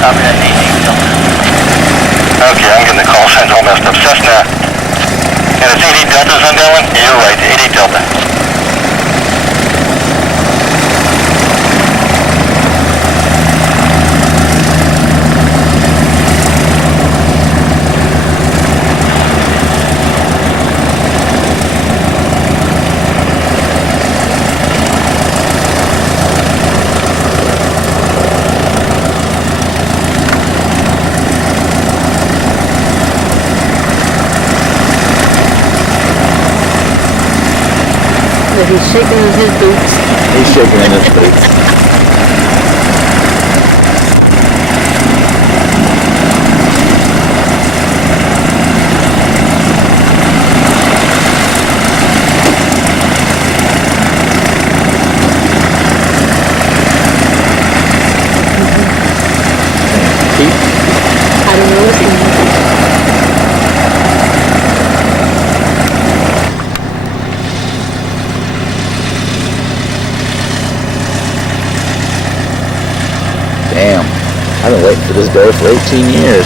Copy that, 88 Delta. Okay, I'm getting the call signs all messed up. Cessna. And it's 88 Delta's on that one? Yeah, you're right, 88 Delta. He's shaking in his boots. He's shaking in his boots. I don't know what's in here. Damn, I've been waiting for this day for 18 years.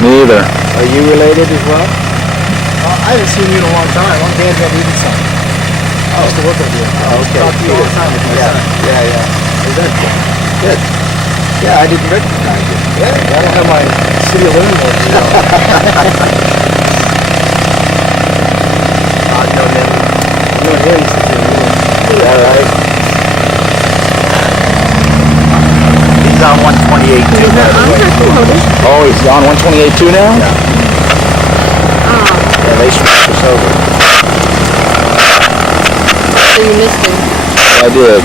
Me either. Are you related as well? I haven't seen you in a long time. I'm Dan Van Evenson. I used to work with you. Oh, okay. Talk to you all the time with my son. Yeah. Is that good? Yeah, I didn't recognize you. Yeah, I don't have my city aluminum, you know. I've known him. You know him since you were little. Yeah, right. He's on 128 too. Oh, he's on 128 too now? Yeah. Yeah, they switched us over. So you missed him. I did.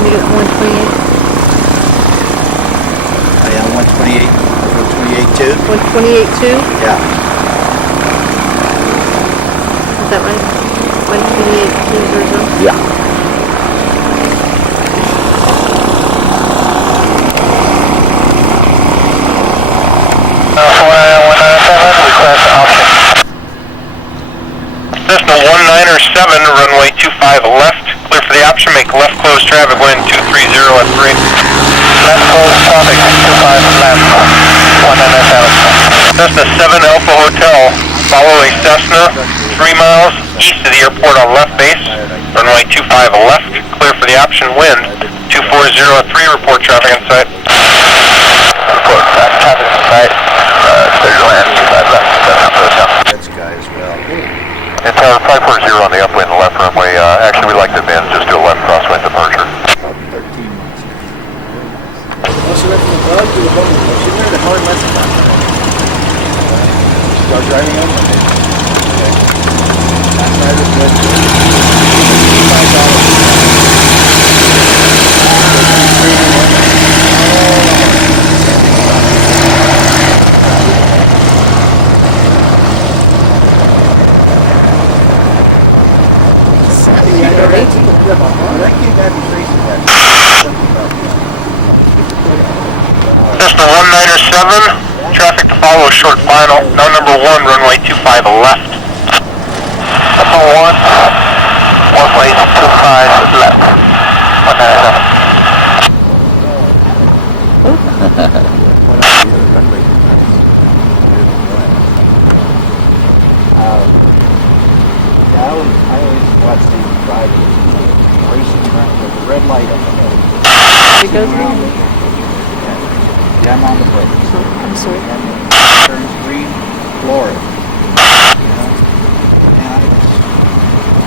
We got 128. Oh yeah, 128. 128 too? 128 too? Yeah. Is that right? 128 2 Yeah. Request option. Cessna 197, runway 25 left. Clear for the option, make left close traffic, wind 230 at 3. Left close traffic, 25 left, 197. Cessna 7 Alpha Hotel, follow a Cessna 3 miles east of the airport on left base. Runway 25 left, clear for the option, wind 240 at 3, report traffic in sight. Report traffic in sight. Clear to land 25 left, Cessna Hotel. That's a guy as well. It's 540 on the upwind left runway. Actually, we'd like to bend, just do a left crosswind departure. About 13 months. What's the rest of the bug to the bug? She learned a hard lesson last time. Start driving on Monday. Okay. Last night was good. Cessna 197, traffic to follow, short final. Now number 1, runway 25 left. Number 1, runway 25 left. 197. I always watch these drivers racing around with a red light on the hill. It goes wrong. Yeah, I'm on the brakes. Oh, I'm sorry. And it turns green, floor it. You know? And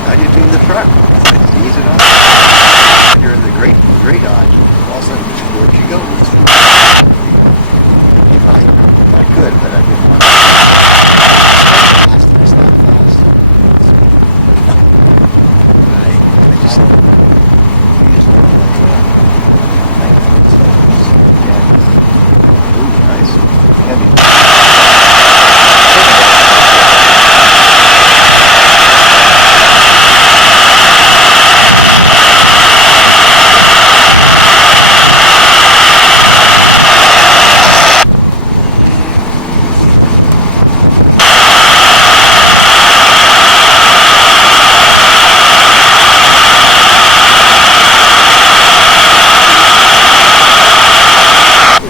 how do you tune the truck? It's easy enough. You're in the great Dodge. All of a sudden, where'd she go?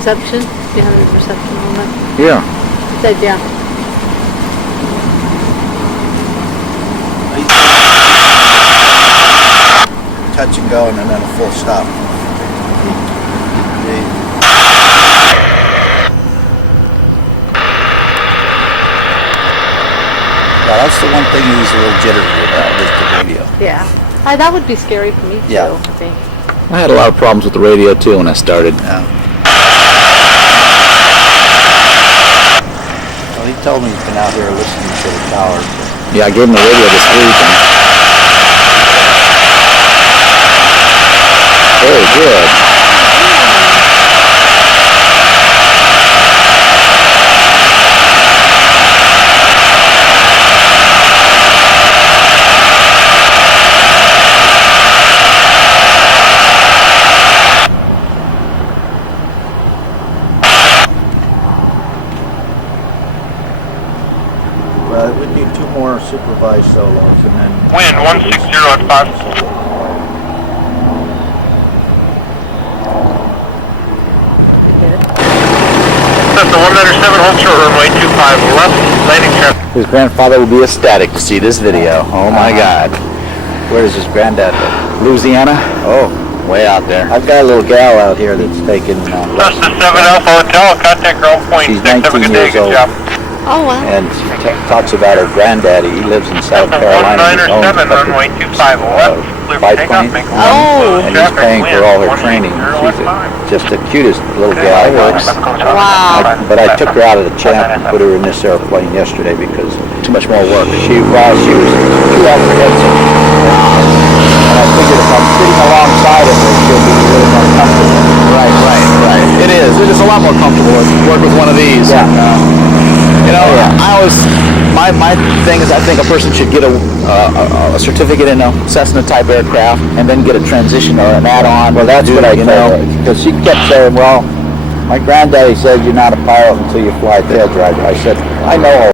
Reception? Do you have any reception on that? Yeah. He said, yeah. Touch and go and then a full stop. Yeah, that's the one thing he's a little jittery about, is the radio. Yeah. That would be scary for me too, Yeah. I think. I had a lot of problems with the radio too when I started. Yeah. Well, he told me he's been out here listening to the towers. Yeah, I gave him the radio this week. Very good. Well, we need 2 more supervised solos and then... Wind 160 at 5. Cessna 197, hold short runway 25 left, landing traffic. His grandfather will be ecstatic to see this video. Oh my God. Where does his granddad live? Louisiana? Oh, Way out there. I've got a little gal out here that's taken... Cessna 7 Alpha Hotel, contact ground point. She's Have a 19 good day, years good old. job. Oh, wow. And she talks about her granddaddy. He lives in South Cessna Carolina. He 197, owns a couple, runway 25 left, clear for takeoff, biplanes. make a Oh. And he's paying for all her training. She's just the cutest little gal. Wow. But I took her out of the Champ and put her in this airplane yesterday because Too much more work. she was too apprehensive. And I figured if I'm sitting alongside of her, she'll be a little more comfortable. Right. It is. It is a lot more comfortable to work with one of these. Yeah. You know, I always, my thing is I think a person should get a certificate in a Cessna type aircraft and then get a transition or an add-on. Well, that's what I you told know. her. Because she kept saying, well, my granddaddy says you're not a pilot until you fly tail driver. I said, I know